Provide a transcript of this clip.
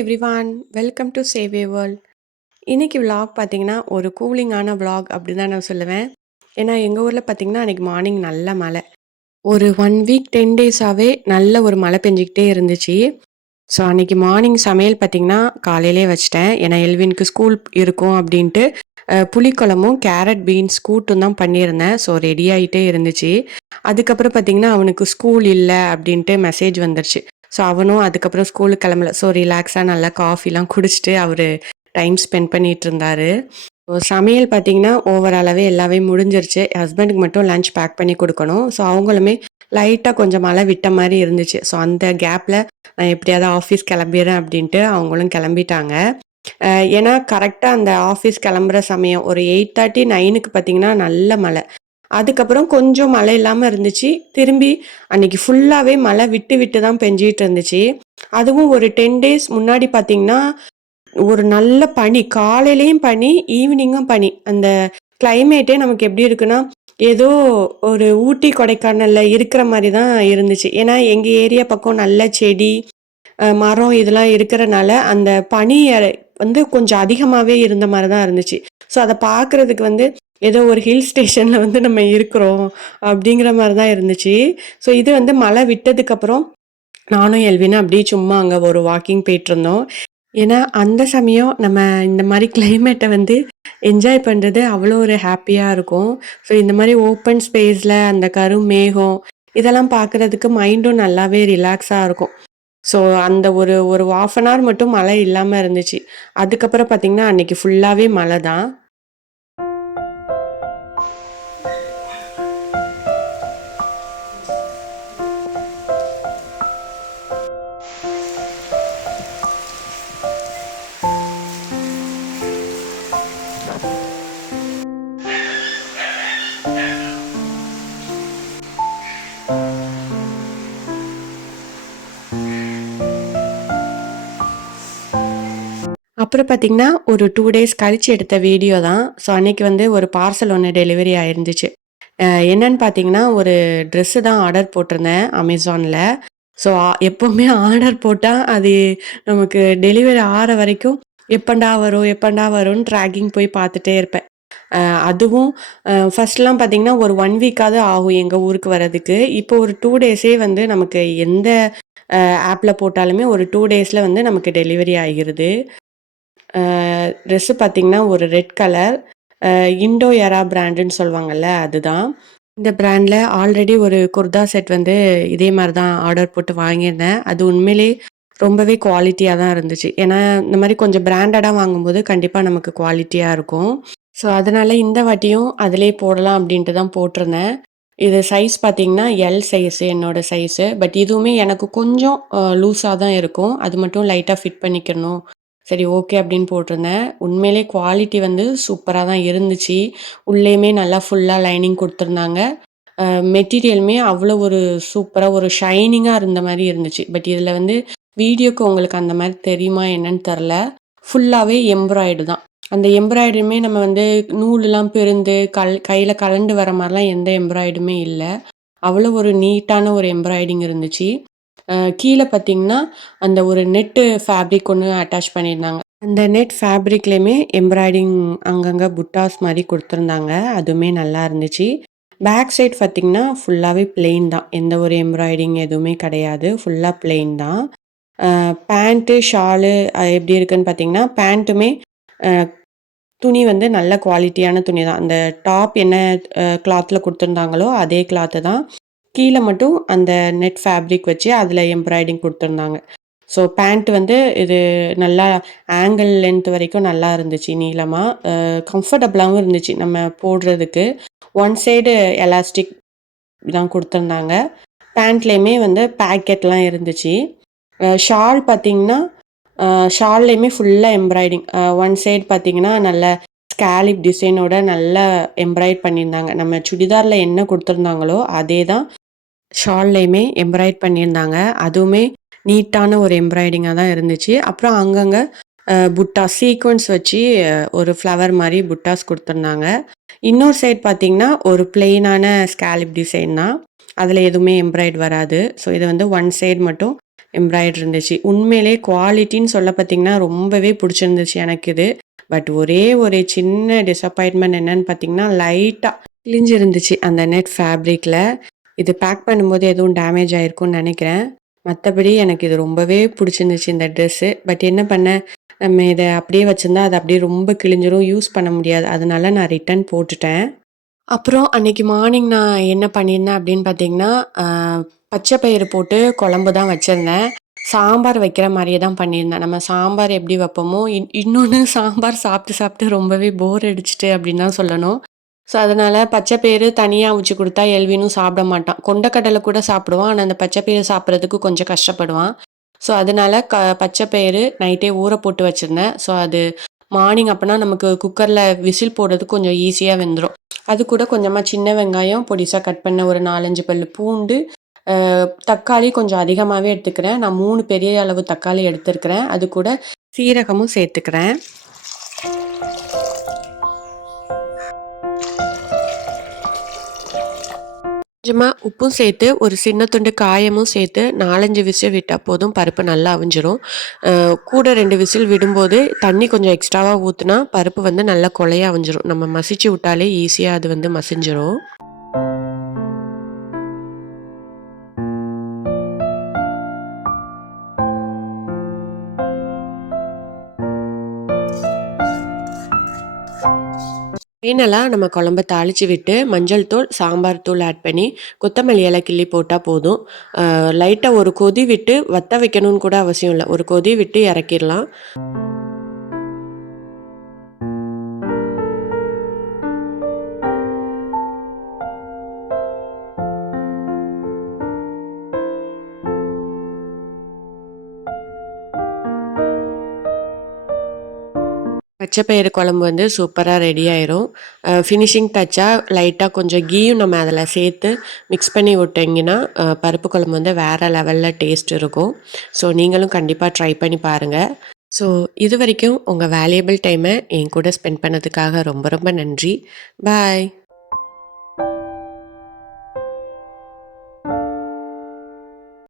One welcome to சேவே world இன்னைக்கு vlog பார்த்தீங்கன்னா ஒரு கூலிங்கான விலாக் அப்படி தான் நான் சொல்லுவேன். ஏன்னா எங்கள் ஊரில் பார்த்தீங்கன்னா அன்றைக்கி மார்னிங் நல்ல மழை. ஒரு ஒன் வீக் டென் டேஸாகவே நல்ல ஒரு மழை பெஞ்சிக்கிட்டே இருந்துச்சு. ஸோ அன்றைக்கி மார்னிங் சமையல் பார்த்தீங்கன்னா காலையிலே வச்சிட்டேன். ஏன்னா எல்வினுக்கு ஸ்கூல் இருக்கும் அப்படின்ட்டு புளிக்குழம்பும் கேரட் பீன்ஸ் கூட்டும் தான் பண்ணியிருந்தேன். ஸோ ரெடி ஆகிட்டே இருந்துச்சு. அதுக்கப்புறம் பார்த்தீங்கன்னா அவனுக்கு ஸ்கூல் இல்லை அப்படின்ட்டு மெசேஜ் வந்துருச்சு. ஸோ அவனும் அதுக்கப்புறம் ஸ்கூலுக்கு கிளம்பல. ஸோ ரிலாக்ஸாக நல்லா காஃபிலாம் குடிச்சிட்டு அவர் டைம் ஸ்பெண்ட் பண்ணிட்டு இருந்தாரு. சமையல் பார்த்தீங்கன்னா ஓவராலாகவே எல்லாமே முடிஞ்சிருச்சு. ஹஸ்பண்டுக்கு மட்டும் லஞ்ச் பேக் பண்ணி கொடுக்கணும். ஸோ அவங்களுமே லைட்டாக கொஞ்சம் மழை விட்ட மாதிரி இருந்துச்சு. ஸோ அந்த கேப்பில் நான் எப்படியாவது ஆஃபீஸ் கிளம்பிடுறேன் அப்படின்ட்டு அவங்களும் கிளம்பிட்டாங்க. ஏன்னா கரெக்டாக அந்த ஆஃபீஸ் கிளம்புற சமயம் ஒரு எயிட் தேர்ட்டி நைனுக்கு பார்த்தீங்கன்னா நல்ல மழை. அதுக்கப்புறம் கொஞ்சம் மழை இல்லாமல் இருந்துச்சு. திரும்பி அன்னைக்கு ஃபுல்லாகவே மழை விட்டு விட்டு தான் பெஞ்சிட்டு இருந்துச்சு. அதுவும் ஒரு டென் டேஸ் முன்னாடி பார்த்தீங்கன்னா ஒரு நல்ல பனி காலையிலையும் பனி ஈவினிங்கும் பனி. அந்த கிளைமேட்டே நமக்கு எப்படி இருக்குன்னா ஏதோ ஒரு ஊட்டி கொடைக்கானலில் இருக்கிற மாதிரி தான் இருந்துச்சு. ஏன்னா எங்கள் ஏரியா பக்கம் நல்ல செடி மரம் இதெல்லாம் இருக்கிறனால அந்த பனி வந்து கொஞ்சம் அதிகமாகவே இருந்த மாதிரி தான் இருந்துச்சு. ஸோ அதை பார்க்குறதுக்கு வந்து ஏதோ ஒரு ஹில் ஸ்டேஷனில் வந்து நம்ம இருக்கிறோம் அப்படிங்கிற மாதிரி தான் இருந்துச்சு. ஸோ இது வந்து மழை விட்டதுக்கப்புறம் நானும் எல்வினும் அப்படியே சும்மா அங்கே ஒரு வாக்கிங் போயிட்டுருந்தோம் ஏன்னா அந்த சமயம் நம்ம இந்த மாதிரி கிளைமேட்டை வந்து என்ஜாய் பண்ணுறது அவ்வளோ ஒரு ஹாப்பியாக இருக்கும். ஸோ இந்த மாதிரி ஓப்பன் ஸ்பேஸில் அந்த கரும் மேகம் இதெல்லாம் பார்க்குறதுக்கு மைண்டும் நல்லாவே ரிலாக்ஸாக இருக்கும். ஸோ அந்த ஒரு ஒரு ஆஃப் அன் ஹவர் மட்டும் மழை இல்லாமல் இருந்துச்சு. அதுக்கப்புறம் பார்த்திங்கன்னா அன்னைக்கு ஃபுல்லாகவே மழை தான் அப்புறம் பார்த்தீங்கன்னா ஒரு டூ டேஸ் கழிச்சு எடுத்த வீடியோ தான். ஸோ அன்னைக்கு வந்து ஒரு பார்சல் ஒன்று டெலிவரி ஆயிருந்துச்சு. என்னன்னு பார்த்தீங்கன்னா ஒரு ட்ரெஸ்ஸு தான் ஆர்டர் போட்டிருந்தேன் அமேசானில் ஸோ எப்போவுமே ஆர்டர் போட்டால் அது நமக்கு டெலிவரி ஆகிற வரைக்கும் எப்பண்டா வரும் எப்பண்டா வரும்னு ட்ராக்கிங் போய் பார்த்துட்டே இருப்பேன். அதுவும் ஃபர்ஸ்ட்லாம் பார்த்தீங்கன்னா ஒரு ஒன் வீக்காவது ஆகும் எங்கள் ஊருக்கு வர்றதுக்கு. இப்போ ஒரு டூ டேஸே வந்து நமக்கு எந்த ஆப்பில் போட்டாலுமே ஒரு டூ டேஸில் வந்து நமக்கு டெலிவரி ஆகிருது. ட்ரெஸ்ஸு பார்த்தீங்கன்னா ஒரு ரெட் கலர் இண்டோ யாரா பிராண்டுன்னு சொல்லுவாங்கள்ல அதுதான். இந்த பிராண்டில் ஆல்ரெடி ஒரு குர்தா செட் வந்து இதே மாதிரி தான் ஆர்டர் போட்டு வாங்கியிருந்தேன். அது உண்மையிலே ரொம்பவே குவாலிட்டியாக தான் இருந்துச்சு. ஏன்னா இந்த மாதிரி கொஞ்சம் பிராண்டடாக வாங்கும்போது கண்டிப்பாக நமக்கு குவாலிட்டியாக இருக்கும். ஸோ அதனால் இந்த வாட்டியும் அதிலே போடலாம் அப்படின்ட்டு தான் போட்டிருந்தேன். இது சைஸ் பார்த்தீங்கன்னா எல் சைஸு என்னோட சைஸு பட் இதுவுமே எனக்கு கொஞ்சம் லூஸாக தான் இருக்கும். அது மட்டும் லைட்டாக ஃபிட் பண்ணிக்கணும். சரி ஓகே அப்படின்னு போட்டிருந்தேன். உண்மையிலே குவாலிட்டி வந்து சூப்பராக தான் இருந்துச்சு. உள்ளேயுமே நல்லா ஃபுல்லாக லைனிங் கொடுத்துருந்தாங்க. மெட்டீரியலுமே அவ்வளோ ஒரு சூப்பராக ஒரு ஷைனிங்காக இருந்த மாதிரி இருந்துச்சு. பட் இதில் வந்து வீடியோக்கு உங்களுக்கு அந்த மாதிரி தெரியுமா என்னன்னு தெரில ஃபுல்லாகவே எம்ப்ராய்டு தான். அந்த எம்ப்ராய்டரியுமே நம்ம வந்து நூலெலாம் பிரிந்து கல் கையில் கலண்டு வர மாதிரிலாம் எந்த எம்ப்ராய்டுமே இல்லை. அவ்வளோ ஒரு நீட்டான ஒரு எம்ப்ராய்டிங் இருந்துச்சு. கீழே பார்த்தீங்கன்னா அந்த ஒரு நெட்டு ஃபேப்ரிக் ஒன்று அட்டாச் பண்ணியிருந்தாங்க. அந்த நெட் ஃபேப்ரிக்லேயுமே எம்ப்ராய்டிங் அங்கங்கே புட்டாஸ் மாதிரி கொடுத்துருந்தாங்க. அதுவுமே நல்லா இருந்துச்சு. பேக் சைட் பார்த்திங்கன்னா ஃபுல்லாகவே பிளெயின் தான். எந்த ஒரு எம்ப்ராய்டிங் எதுவுமே கிடையாது. ஃபுல்லாக பிளெயின் தான். பேண்ட்டு ஷாலு எப்படி இருக்குன்னு பார்த்தீங்கன்னா பேண்ட்டுமே துணி வந்து நல்ல குவாலிட்டியான துணி தான். அந்த டாப் என்ன கிளாத்தில் கொடுத்துருந்தாங்களோ அதே கிளாத்து தான். கீழே மட்டும் அந்த நெட் ஃபேப்ரிக் வச்சு அதில் எம்ப்ராய்டிங் கொடுத்துருந்தாங்க. ஸோ பேண்ட் வந்து இது நல்லா ஆங்கிள் லென்த் வரைக்கும் நல்லா இருந்துச்சு நீளமாக கம்ஃபர்டபுளாகவும் இருந்துச்சு நம்ம போடுறதுக்கு. ஒன் சைடு எலாஸ்டிக் தான் கொடுத்துருந்தாங்க. பேண்ட்லேயுமே வந்து பேக்கெட்லாம் இருந்துச்சு. ஷால் பார்த்தீங்கன்னா ஷால்லையுமே ஃபுல்லாக எம்ப்ராய்டிங் ஒன் சைடு பார்த்திங்கன்னா நல்ல ஸ்கேலிப் டிசைனோட நல்லா எம்ப்ராய்ட் பண்ணியிருந்தாங்க. நம்ம சுடிதாரில் என்ன கொடுத்துருந்தாங்களோ அதே தான் ஷால்லையுமே எம்ப்ராய்ட் பண்ணியிருந்தாங்க. அதுவுமே நீட்டான ஒரு எம்ப்ராய்டிங்காக தான் இருந்துச்சு. அப்புறம் அங்கங்கே புட்டா சீக்வன்ஸ் வச்சு ஒரு ஃப்ளவர் மாதிரி புட்டாஸ் கொடுத்துருந்தாங்க. இன்னொரு சைட் பார்த்தீங்கன்னா ஒரு பிளெயினான ஸ்கேலிப் டிசைன் தான். அதில் எதுவுமே எம்ப்ராய்ட் வராது. ஸோ இது வந்து ஒன் சைடு மட்டும் எம்ப்ராய்ட் இருந்துச்சு. உண்மையிலே குவாலிட்டின்னு சொல்ல பார்த்தீங்கன்னா, ரொம்பவே பிடிச்சிருந்துச்சு எனக்கு இது. பட் ஒரே ஒரு சின்ன டிசப்பாயின்மெண்ட் என்னன்னு பார்த்தீங்கன்னா, லைட்டாக கிழிஞ்சிருந்துச்சு அந்த நெட் ஃபேப்ரிக்கில் இது பேக் பண்ணும்போது எதுவும் டேமேஜ் ஆகிருக்கும்னு நினைக்கிறேன் மற்றபடி எனக்கு இது ரொம்பவே பிடிச்சிருந்துச்சு இந்த ட்ரெஸ்ஸு. பட் என்ன பண்ணேன், நம்ம இதை அப்படியே வச்சுருந்தா அது அப்படியே ரொம்ப கிழிஞ்சிரும். யூஸ் பண்ண முடியாது. அதனால நான் ரிட்டர்ன் போட்டுட்டேன். அப்புறம் அன்னைக்கு மார்னிங் நான் என்ன பண்ணியிருந்தேன் அப்படின்னு பார்த்தீங்கன்னா, பச்சை பயிறு போட்டு குழம்பு தான் வச்சுருந்தேன் சாம்பார் வைக்கிற மாதிரியே தான் பண்ணியிருந்தேன். நம்ம சாம்பார் எப்படி வைப்போமோ, இன் இன்னொன்று சாம்பார் சாப்பிட்டு சாப்பிட்டு ரொம்பவே போர் அடிச்சிட்டு அப்படின்னு தான் சொல்லணும். ஸோ, அதனால் பச்சை பயிறு தனியாக அவிச்சு கொடுத்தா எல்வினும் சாப்பிட மாட்டான். கொண்டைக்கடலை கூட சாப்பிடுவான். ஆனால் அந்த பச்சை பயிறு சாப்பிட்றதுக்கு கொஞ்சம் கஷ்டப்படுவான். ஸோ, அதனால க பச்சை பயிறு நைட்டே ஊற போட்டு வச்சுருந்தேன் ஸோ, அது மார்னிங் அப்போனா நமக்கு குக்கரில் விசில் போடுறதுக்கு கொஞ்சம் ஈஸியாக வெந்துடும் அது கூட கொஞ்சமாக சின்ன வெங்காயம் பொடிசாக கட் பண்ண ஒரு நாலஞ்சு பல் பூண்டு, தக்காளி கொஞ்சம் அதிகமாகவே எடுத்துக்கிறேன். நான் மூணு பெரிய அளவு தக்காளி எடுத்துருக்கிறேன் அது கூட சீரகமும் சேர்த்துக்கிறேன். கொஞ்சமாக உப்பும் சேர்த்து, ஒரு சின்ன துண்டு காயமும் சேர்த்து 4, 5 விசில் விட்டால் போதும். பருப்பு நல்லா அவிஞ்சிரும். கூட ரெண்டு விசில் விடும்போது தண்ணி கொஞ்சம் எக்ஸ்ட்ராவாக ஊற்றுனா பருப்பு வந்து நல்லா கொலையாக அவிஞ்சிரும். நம்ம மசிச்சு விட்டாலே ஈஸியாக அது வந்து மசிஞ்சிரும். ஃபைனலா நம்ம குழம்ப தாளித்து விட்டு, மஞ்சள் தூள், சாம்பார் தூள் ஆட் பண்ணி, கொத்தமல்லி இலை கிள்ளி போட்டால் போதும். லைட்டாக ஒரு கொதி விட்டு வத்த வைக்கணும்னு கூட அவசியம் இல்லை ஒரு கொதி விட்டு இறக்கிடலாம் பச்சை பயிறு குழம்பு வந்து சூப்பராக ரெடி ஆயிரும். ஃபினிஷிங் டச்சாக லைட்டாக கொஞ்சம் கீயும் நம்ம அதில் சேர்த்து மிக்ஸ் பண்ணி விட்டீங்கன்னா, பருப்பு குழம்பு வந்து வேறு லெவலில் டேஸ்ட் இருக்கும். ஸோ, நீங்களும் கண்டிப்பாக ட்ரை பண்ணி பாருங்க. ஸோ, இது வரைக்கும் உங்கள் வேல்யூபிள் டைமை என் கூட ஸ்பெண்ட் பண்ணதுக்காக ரொம்ப ரொம்ப நன்றி. பாய்.